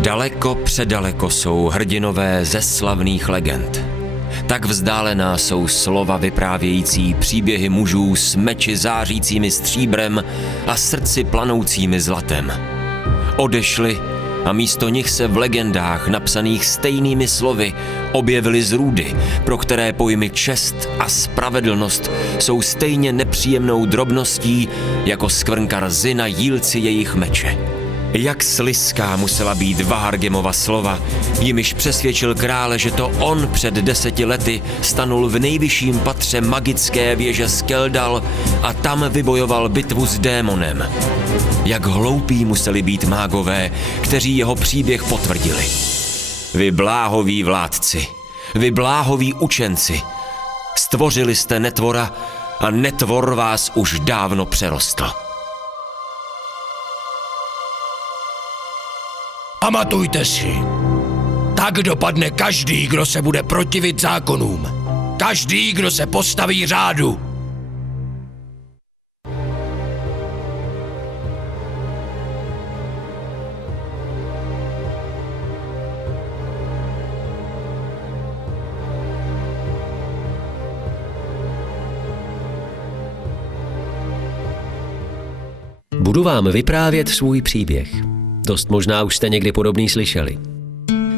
Daleko předaleko jsou hrdinové ze slavných legend. Tak vzdálená jsou slova vyprávějící příběhy mužů s meči zářícími stříbrem a srdci planoucími zlatem. Odešli a místo nich se v legendách napsaných stejnými slovy objevily zrůdy, pro které pojmy čest a spravedlnost jsou stejně nepříjemnou drobností jako skvrnka rzy na jílci jejich meče. Jak slizká musela být Vahargemova slova, jimiž přesvědčil krále, že to on před 10 lety stanul v nejvyšším patře magické věže Skeldal a tam vybojoval bitvu s démonem. Jak hloupí museli být mágové, kteří jeho příběh potvrdili. Vy bláhoví vládci, vy bláhoví učenci, stvořili jste netvora a netvor vás už dávno přerostl. Pamatujte si, tak dopadne každý, kdo se bude protivit zákonům. Každý, kdo se postaví řádu. Budu vám vyprávět svůj příběh. Dost možná už jste někdy podobný slyšeli.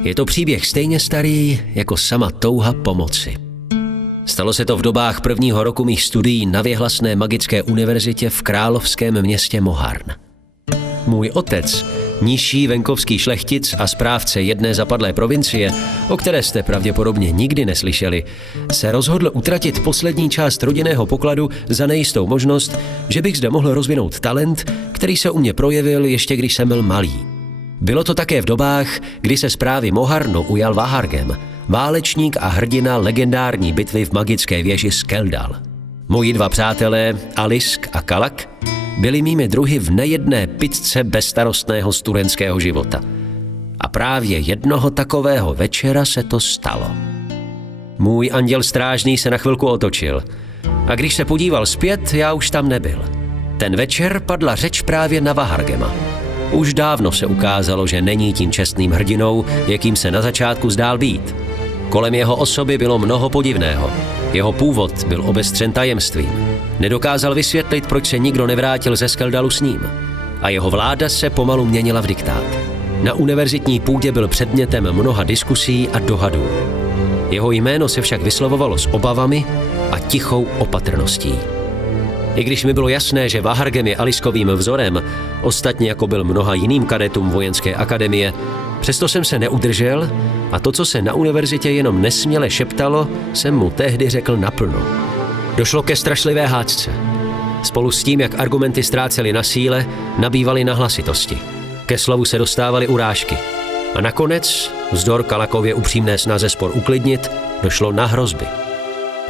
Je to příběh stejně starý jako sama touha pomoci. Stalo se to v dobách prvního roku mých studií na věhlasné magické univerzitě v královském městě Moharn. Můj otec, nižší venkovský šlechtic a správce jedné zapadlé provincie, o které jste pravděpodobně nikdy neslyšeli, se rozhodl utratit poslední část rodinného pokladu za nejistou možnost, že bych zde mohl rozvinout talent, který se u mě projevil ještě když jsem byl malý. Bylo to také v dobách, kdy se správy Moharnu ujal Vahargem, válečník a hrdina legendární bitvy v magické věži Skeldal. Moji dva přátelé, Alisk a Kalak, byli mými druhy v nejedné pitce bezstarostného studentského života. A právě jednoho takového večera se to stalo. Můj anděl strážný se na chvilku otočil a když se podíval zpět, já už tam nebyl. Ten večer padla řeč právě na Vahargema. Už dávno se ukázalo, že není tím čestným hrdinou, jakým se na začátku zdál být. Kolem jeho osoby bylo mnoho podivného. Jeho původ byl obestřen tajemstvím. Nedokázal vysvětlit, proč se nikdo nevrátil ze Skeldalu s ním. A jeho vláda se pomalu měnila v diktát. Na univerzitní půdě byl předmětem mnoha diskusí a dohadů. Jeho jméno se však vyslovovalo s obavami a tichou opatrností. I když mi bylo jasné, že Vahargem je Aliskovým vzorem, ostatně jako byl mnoha jiným kadetům vojenské akademie, přesto jsem se neudržel a to, co se na univerzitě jenom nesměle šeptalo, jsem mu tehdy řekl naplno. Došlo ke strašlivé hádce. Spolu s tím, jak argumenty ztrácely na síle, nabývaly na hlasitosti. Ke slovu se dostávaly urážky. A nakonec, vzdor Kalakově upřímné snaze spor uklidnit, došlo na hrozby.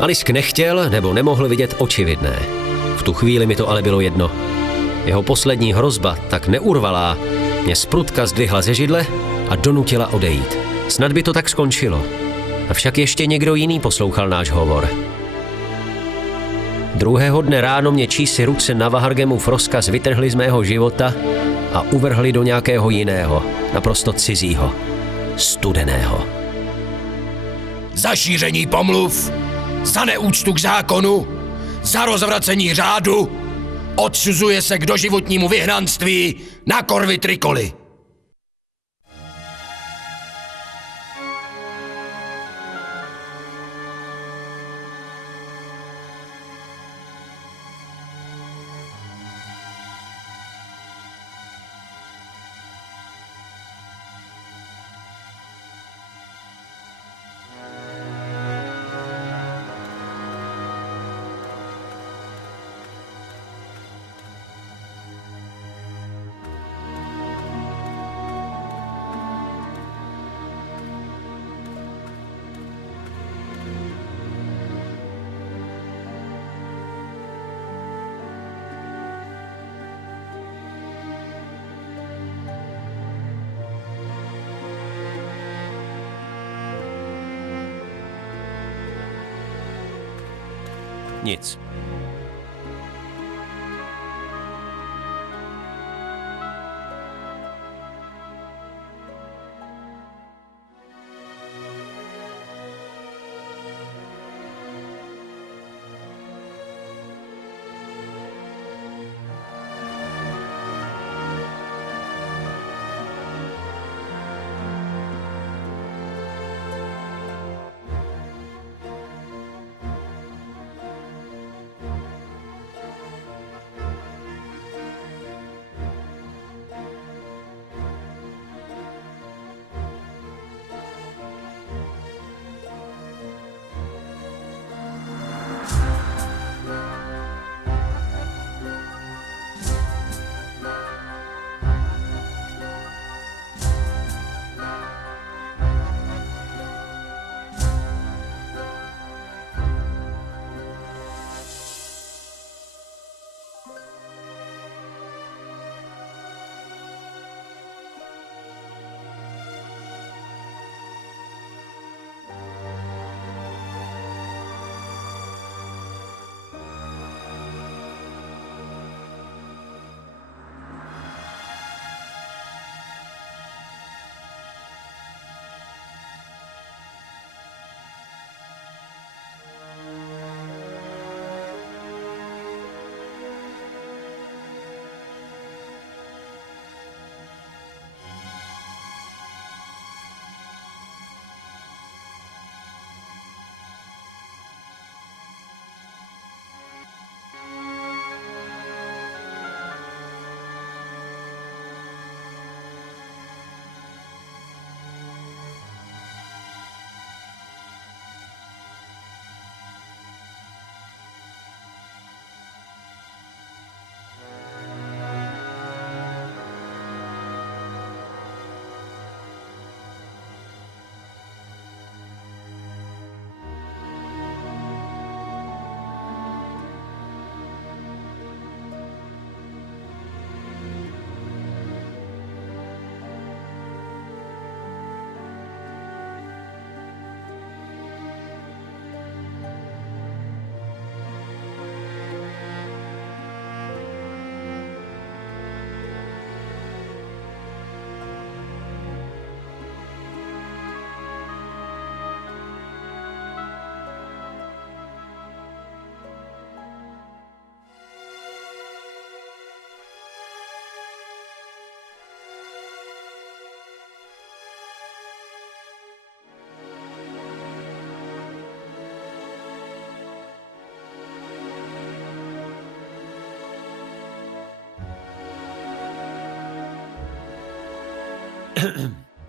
Alisk nechtěl nebo nemohl vidět očividné. V tu chvíli mi to ale bylo jedno. Jeho poslední hrozba, tak neurvalá, mě zprutka zdvihla ze židle a donutila odejít. Snad by to tak skončilo. Avšak ještě někdo jiný poslouchal náš hovor. Druhého dne ráno mě čísi ruce na Vahargemův rozkaz vytrhli z mého života a uvrhli do nějakého jiného, naprosto cizího, studeného. Za šíření pomluv, za neúctu k zákonu, za rozvracení řádu, odsuzuje se k doživotnímu vyhnanství na korvy Trikoly. Nic.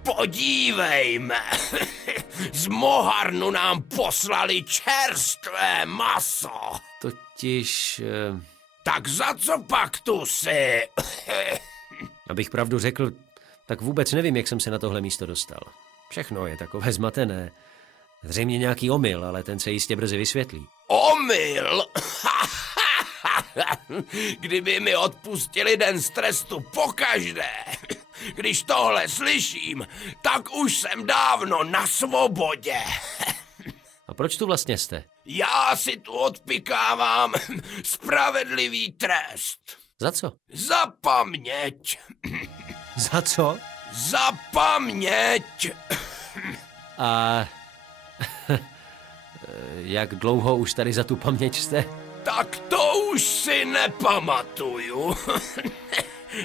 Podívejme, z Moharnu nám poslali čerstvé maso. Totiž, Tak za co pak tu jsi? abych pravdu řekl, tak vůbec nevím, jak jsem se na tohle místo dostal. Všechno je takové zmatené. Zřejmě nějaký omyl, ale ten se jistě brzy vysvětlí. Omyl? Kdyby mi odpustili den z trestu pokaždé. Když tohle slyším, tak už jsem dávno na svobodě. A proč tu vlastně jste? Já si tu odpikávám spravedlivý trest. Za co? Za paměť. Za co? Za paměť. A jak dlouho už tady za tu paměť jste? Tak to už si nepamatuju.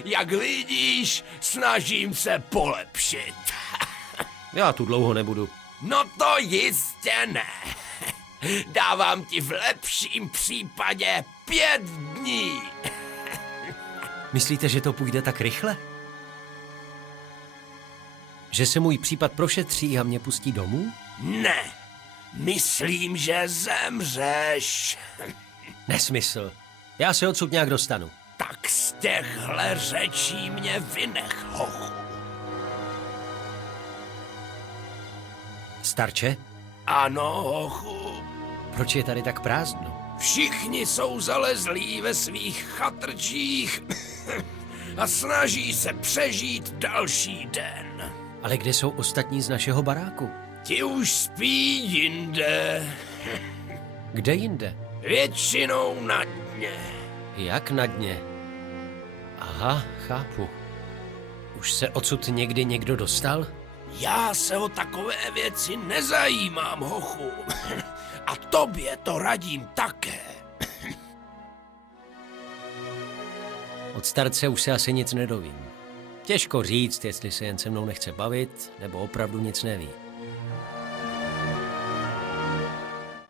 Jak vidíš, snažím se polepšit. Já tu dlouho nebudu. No to jistě ne. Dávám ti v lepším případě 5 dní. Myslíte, že to půjde tak rychle? Že se můj případ prošetří a mě pustí domů? Ne, myslím, že zemřeš. Nesmysl. Já se odsud nějak dostanu. Tak z těchhle řečí mě vynech, hochu. Starče, Ano, hochu. proč je tady tak prázdno? Všichni jsou zalezlí ve svých chatrčích a snaží se přežít další den. Ale kde jsou ostatní z našeho baráku? Ti už spí jinde, Kde jinde? většinou na dně. Jak na dně? Aha, chápu. Už se odsud někdy někdo dostal? Já se o takové věci nezajímám, hochu. A tobě to radím také. Od starce už se asi nic nedovím. Těžko říct, jestli se jen se mnou nechce bavit, nebo opravdu nic neví.